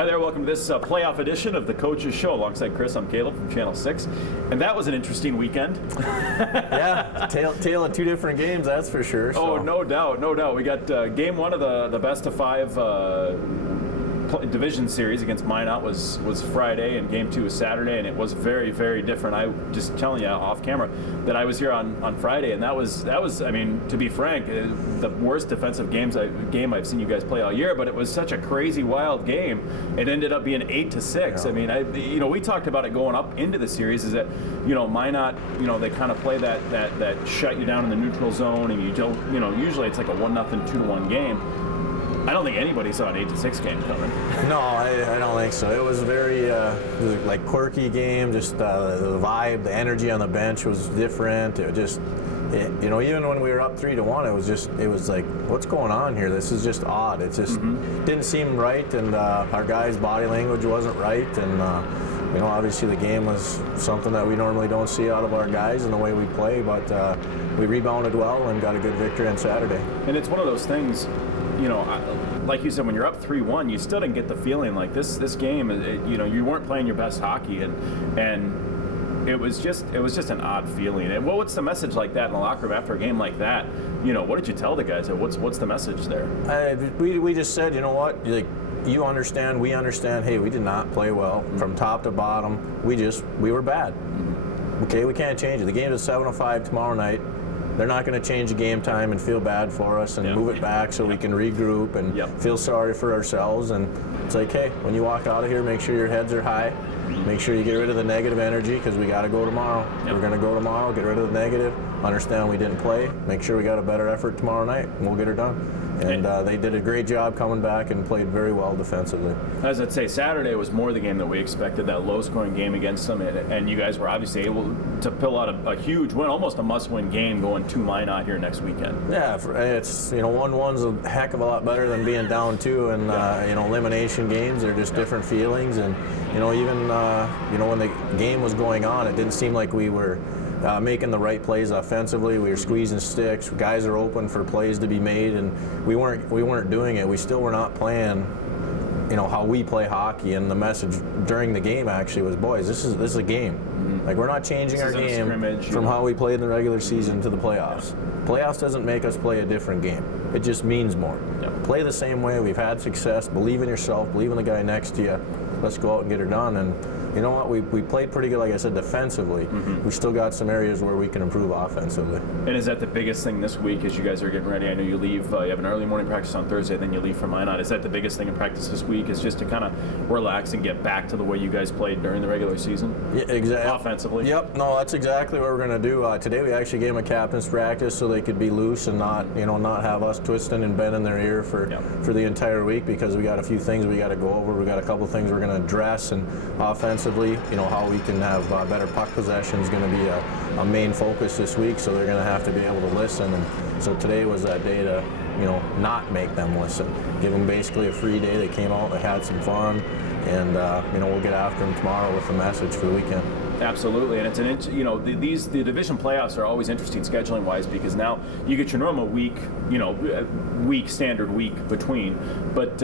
Hi there, welcome to this playoff edition of the Coaches Show. Alongside Chris, I'm Caleb from Channel 6. And that was an interesting weekend. Yeah, tale of two different games, that's for sure. Oh, no doubt, no doubt. We got game one of the best of five division series against Minot was Friday, and game two was Saturday, and it was very, very different. I just telling you off camera that I was here on Friday, and that was I mean, to be frank, the worst defensive game I've seen you guys play all year. But it was such a crazy, wild game. It ended up being 8-6. Yeah. I mean, we talked about it going up into the series. Is that Minot, they kind of play that shut you down in the neutral zone, and you don't, usually it's like a 1-0, 2-1 game. I don't think anybody saw an 8-6 game coming. No, I don't think so. It was very like quirky game. Just the vibe, the energy on the bench was different. It just, even when we were up 3-1, it was like, what's going on here? This is just odd. It just didn't seem right, and our guys' body language wasn't right, and obviously the game was something that we normally don't see out of our guys in the way we play, but we rebounded well and got a good victory on Saturday. And it's one of those things. Like you said, when you're up 3-1, you still didn't get the feeling like this game. You weren't playing your best hockey, and it was just an odd feeling. And what's the message like that in the locker room after a game like that? What did you tell the guys? What's the message there? We just said, you know what, like, you understand, we understand. Hey, we did not play well from top to bottom. We were bad. Okay, we can't change it. The game is 7:05 tomorrow night. They're not going to change the game time and feel bad for us and move it back so we can regroup and feel sorry for ourselves. And it's like, hey, when you walk out of here, make sure your heads are high. Make sure you get rid of the negative energy, because we got to go tomorrow. We're going to go tomorrow, get rid of the negative, understand we didn't play, make sure we got a better effort tomorrow night, and we'll get her done. And they did a great job coming back and played very well defensively. As I'd say, Saturday was more the game that we expected, that low-scoring game against them, and you guys were obviously able to pull out a huge win, almost a must-win game going to Minot here next weekend. Yeah, it's 1-1's a heck of a lot better than being down 2, and elimination games are just different feelings. And even when the game was going on, it didn't seem like we were making the right plays offensively. We were squeezing sticks. Guys are open for plays to be made, and we weren't doing it. We still were not playing, how we play hockey. And the message during the game actually was, boys, this is a game. Like, we're not changing our game from how we played in the regular season to the playoffs. Playoffs doesn't make us play a different game. It just means more. Play the same way. We've had success. Believe in yourself. Believe in the guy next to you. Let's go out and get her done. And you know what? We played pretty good, like I said, defensively. We still got some areas where we can improve offensively. And is that the biggest thing this week as you guys are getting ready? I know you leave, you have an early morning practice on Thursday, then you leave for Minot. Is that the biggest thing in practice this week, is just to kind of relax and get back to the way you guys played during the regular season? Yeah, exactly. Offensively? Yep. No, that's exactly what we're going to do. Today we actually gave them a captain's practice so they could be loose and not have us twisting and bending their ear for the entire week, because we got a few things we got to go over. We got a couple things we're going to address, and offensively, how we can have better puck possession is going to be a main focus this week, so they're going to have to be able to listen. And so today was that day to, not make them listen. Give them basically a free day. They came out, they had some fun, and, we'll get after them tomorrow with the message for the weekend. Absolutely, and it's the division playoffs are always interesting scheduling wise, because now you get your normal week, standard week between, but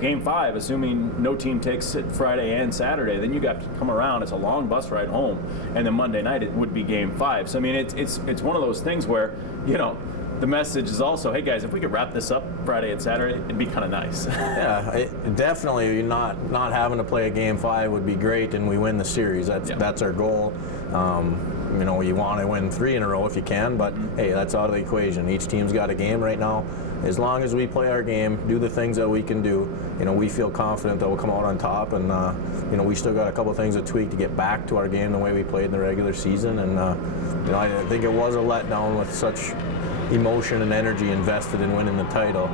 game 5, assuming no team takes it Friday and Saturday, then you got to come around. It's a long bus ride home, and then Monday night it would be game 5. So I mean, it's one of those things where the message is also, hey guys, if we could wrap this up Friday and Saturday, it'd be kind of nice. Yeah, definitely not having to play a game 5 would be great, and we win the series. That's our goal. You want to win 3 in a row if you can, but hey, that's out of the equation. Each team's got a game right now. As long as we play our game, do the things that we can do, we feel confident that we'll come out on top. And we still got a couple things to tweak to get back to our game the way we played in the regular season. And I think it was a letdown with such emotion and energy invested in winning the title.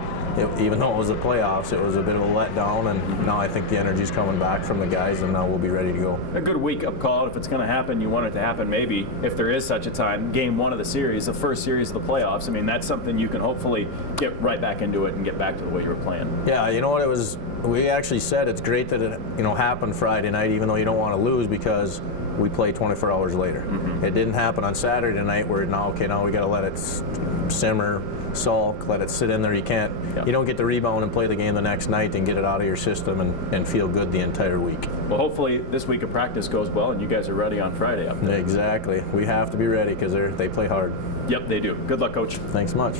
Even though it was the playoffs, it was a bit of a letdown, and now I think the energy's coming back from the guys, and now we'll be ready to go. A good wake-up call. If it's going to happen, you want it to happen maybe, if there is such a time, game 1 of the series, the first series of the playoffs. I mean, that's something you can hopefully get right back into it and get back to the way you were playing. Yeah, you know what, it was, we actually said it's great that it happened Friday night, even though you don't want to lose, because we play 24 hours later. It didn't happen on Saturday night where now we got to let it simmer, sulk, let it sit in there. You can't, you don't get to rebound and play the game the next night and get it out of your system and feel good the entire week. Well, hopefully this week of practice goes well and you guys are ready on Friday up there. Exactly. We have to be ready because they play hard. Yep, they do. Good luck, Coach. Thanks much.